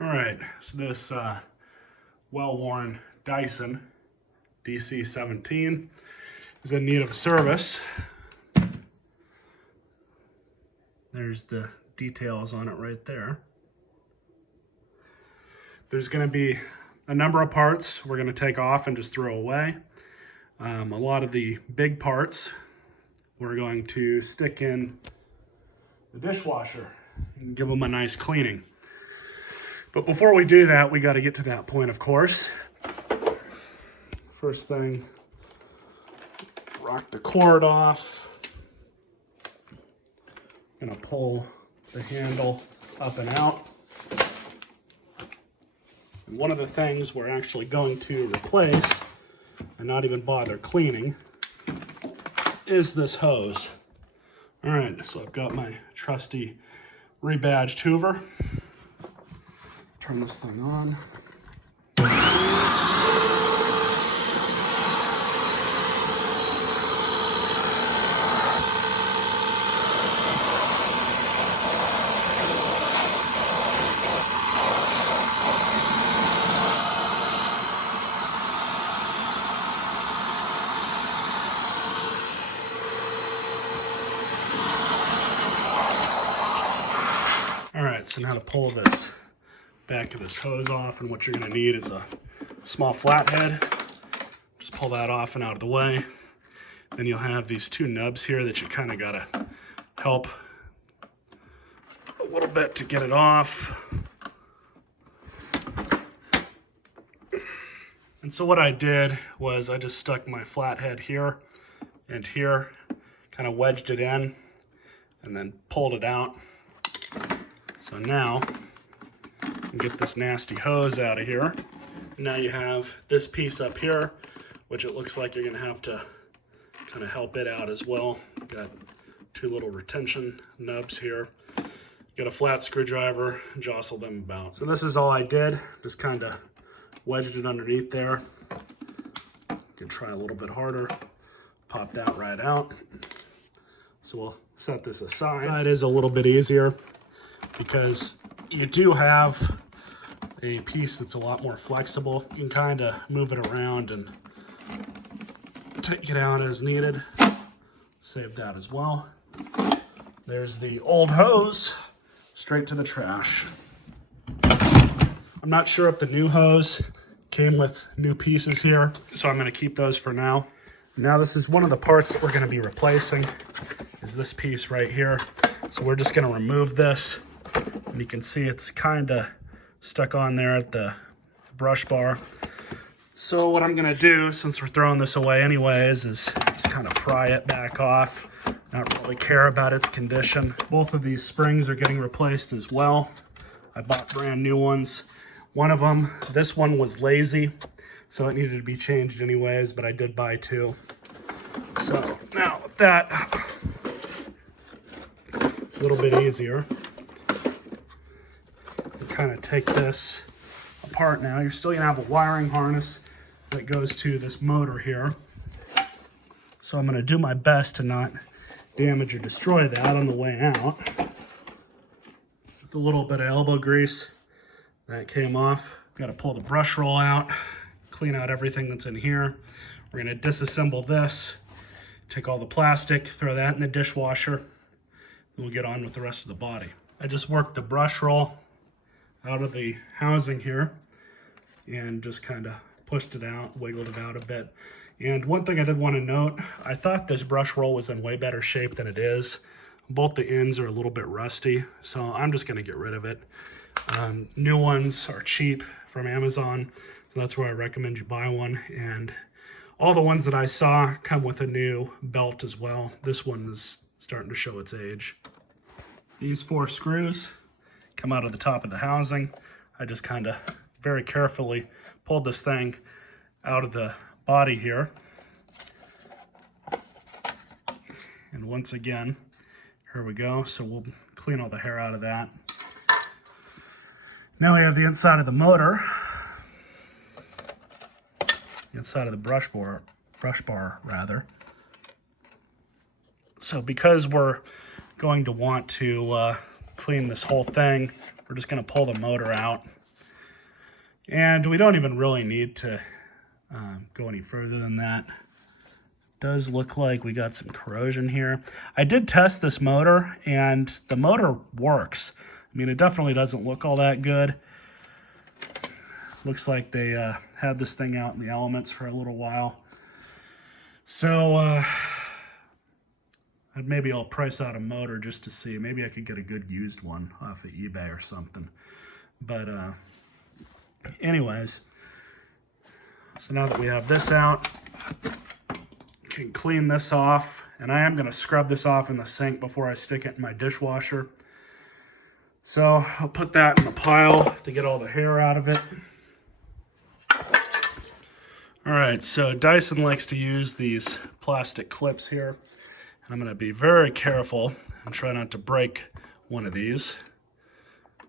All right, so this well-worn Dyson DC-17 is in need of service. There's the details on it right there. There's going to be a number of parts we're going to take off and just throw away. A lot of the big parts we're going to stick in the dishwasher and give them a nice cleaning. But before we do that, we got to get to that point, of course. First thing, rock the cord off. Gonna pull the handle up and out. And one of the things we're actually going to replace and not even bother cleaning is this hose. All right, so I've got my trusty rebadged Hoover. Turn this thing on. All right, so now to pull this back of this hose off, and what you're going to need is a small flathead. Just pull that off and out of the way. Then you'll have these two nubs here that you kind of got to help a little bit to get it off. And so what I did was I just stuck my flathead here and here, kind of wedged it in, and then pulled it out. So now, get this nasty hose out of here. Now you have this piece up here, which it looks like you're gonna have to kind of help it out as well. Got two little retention nubs here. Got a flat screwdriver, jostle them about. So this is all I did, just kind of wedged it underneath there. You can try a little bit harder. Pop that right out. So we'll set this aside. That is a little bit easier because you do have a piece that's a lot more flexible. You can kind of move it around and take it out as needed. Save that as well. There's the old hose, straight to the trash. I'm not sure if the new hose came with new pieces here, so I'm going to keep those for now. Now this is one of the parts that we're going to be replacing, is this piece right here. So we're just going to remove this, and you can see it's kind of stuck on there at the brush bar. So what I'm gonna do, since we're throwing this away anyways, is just kind of pry it back off. Not really care about its condition. Both of these springs are getting replaced as well. I bought brand new ones. One of them, this one was lazy, so it needed to be changed anyways, but I did buy two. So now with that, a little bit easier. Kind of take this apart now. You're still gonna have a wiring harness that goes to this motor here. So I'm gonna do my best to not damage or destroy that on the way out. With a little bit of elbow grease that came off. Gotta pull the brush roll out, clean out everything that's in here. We're gonna disassemble this, take all the plastic, throw that in the dishwasher, and we'll get on with the rest of the body. I just worked the brush roll out of the housing here and just kind of pushed it out, wiggled it out a bit. And one thing I did want to note, I thought this brush roll was in way better shape than it is. Both the ends are a little bit rusty, so I'm just going to get rid of it. New ones are cheap from Amazon, so that's where I recommend you buy one. And all the ones that I saw come with a new belt as well. This one is starting to show its age. These 4 screws come out of the top of the housing. I just kind of very carefully pulled this thing out of the body here. And once again, here we go. So we'll clean all the hair out of that. Now we have the inside of the motor, the inside of the brush bar rather. So because we're going to want to clean this whole thing, we're just going to pull the motor out And we don't even really need to go any further than that. Does look like we got some corrosion here. I did test this motor, and the motor works. I mean, it definitely doesn't look all that good. Looks like they had this thing out in the elements for a little while. So maybe I'll price out a motor just to see. Maybe I could get a good used one off of eBay or something. But anyways, so now that we have this out, can clean this off, and I am going to scrub this off in the sink before I stick it in my dishwasher. So I'll put that in the pile to get all the hair out of it. All right, so Dyson likes to use these plastic clips here. And I'm going to be very careful and try not to break one of these.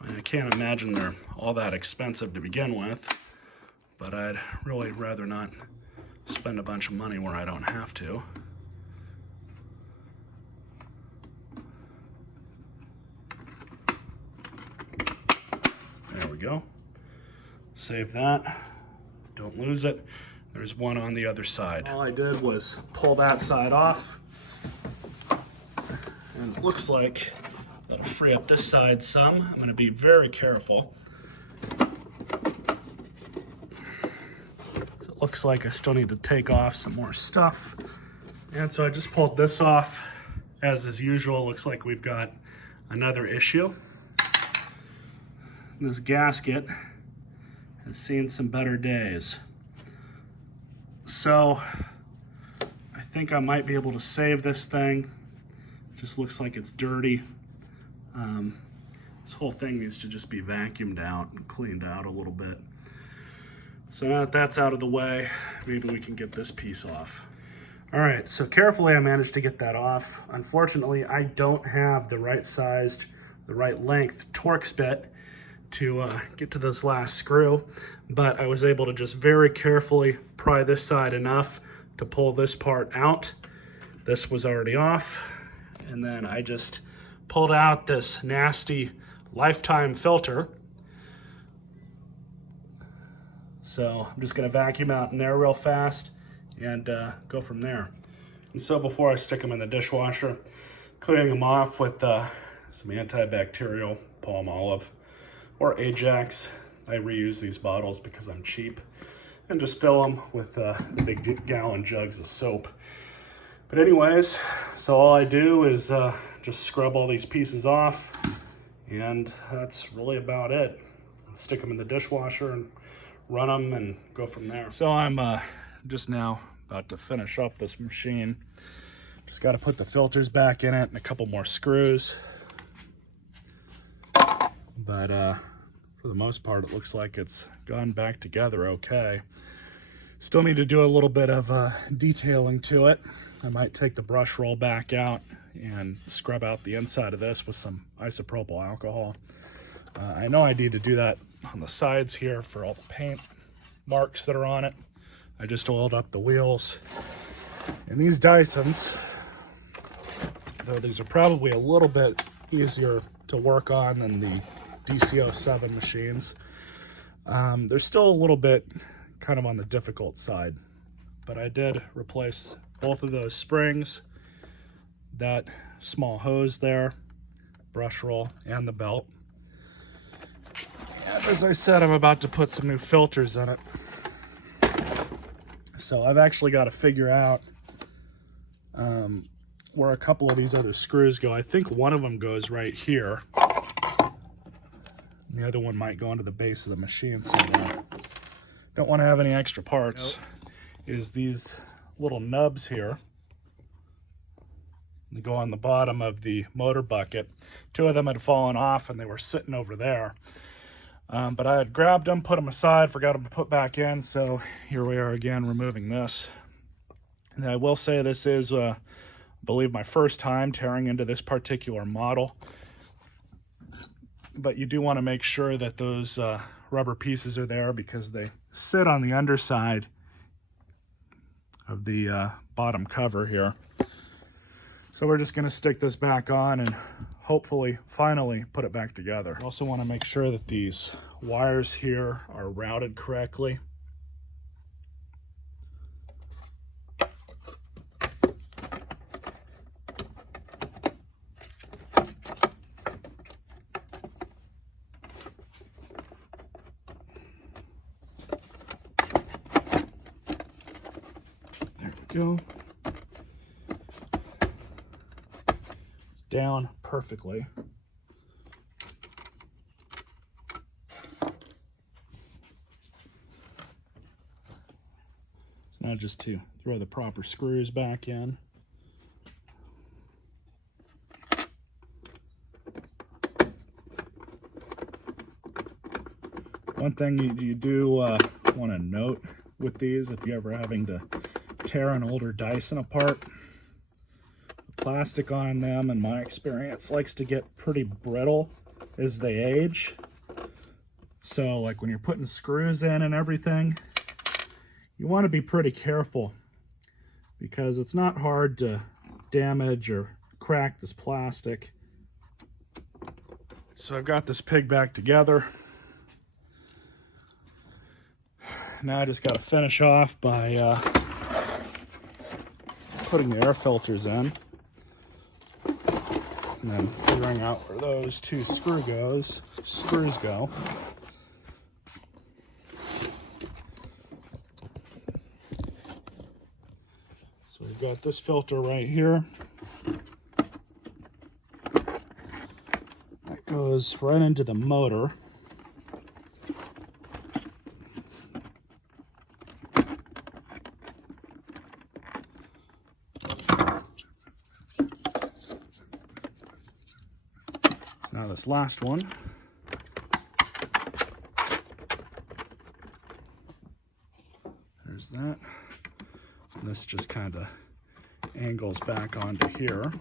I mean, I can't imagine they're all that expensive to begin with, but I'd really rather not spend a bunch of money where I don't have to. There we go. Save that. Don't lose it. There's one on the other side. All I did was pull that side off. And it looks like that'll free up this side some. I'm going to be very careful. Looks like I still need to take off some more stuff. And so I just pulled this off. As is usual, looks like we've got another issue. This gasket has seen some better days. So I think I might be able to save this thing. It just looks like it's dirty. This whole thing needs to just be vacuumed out and cleaned out a little bit. So now that that's out of the way, maybe we can get this piece off. All right, so carefully I managed to get that off. Unfortunately, I don't have the right sized, the right length Torx bit to get to this last screw, but I was able to just very carefully pry this side enough to pull this part out. This was already off, and then I just pulled out this nasty lifetime filter. So I'm just going to vacuum out in there real fast and go from there. And so before I stick them in the dishwasher, cleaning them off with some antibacterial Palmolive or Ajax. I reuse these bottles because I'm cheap, and just fill them with the big gallon jugs of soap. But anyways, so all I do is just scrub all these pieces off, and that's really about it. Stick them in the dishwasher and run them and go from there. So I'm just now about to finish up this machine. Just got to put the filters back in it and a couple more screws. But for the most part, it looks like it's gone back together okay. Still need to do a little bit of detailing to it. I might take the brush roll back out and scrub out the inside of this with some isopropyl alcohol. I know I need to do that on the sides here for all the paint marks that are on it. I just oiled up the wheels. And these Dysons, though these are probably a little bit easier to work on than the DC-17 machines, they're still a little bit kind of on the difficult side. But I did replace both of those springs, that small hose there, brush roll, and the belt. And as I said, I'm about to put some new filters in it. So I've actually got to figure out where a couple of these other screws go. I think one of them goes right here. The other one might go into the base of the machine somewhere. Don't want to have any extra parts. Nope. Is these little nubs here. They go on the bottom of the motor bucket. Two of them had fallen off and they were sitting over there. But I had grabbed them, put them aside, forgot them to put back in, so here we are again removing this. And I will say this is, I believe, my first time tearing into this particular model. But you do want to make sure that those rubber pieces are there because they sit on the underside of the bottom cover here. So we're just going to stick this back on and hopefully finally put it back together. I also want to make sure that these wires here are routed correctly. There we go. It's down perfectly. So now just to throw the proper screws back in. One thing you do want to note with these, if you're ever having to tear an older Dyson apart, the plastic on them, in my experience, likes to get pretty brittle as they age. So like when you're putting screws in and everything, you want to be pretty careful, because it's not hard to damage or crack this plastic. So I've got this pig back together. Now I just got to finish off by putting the air filters in, and then figuring out where those two screws go. So we've got this filter right here. That goes right into the motor. Now this last one, there's that, and this just kind of angles back onto here.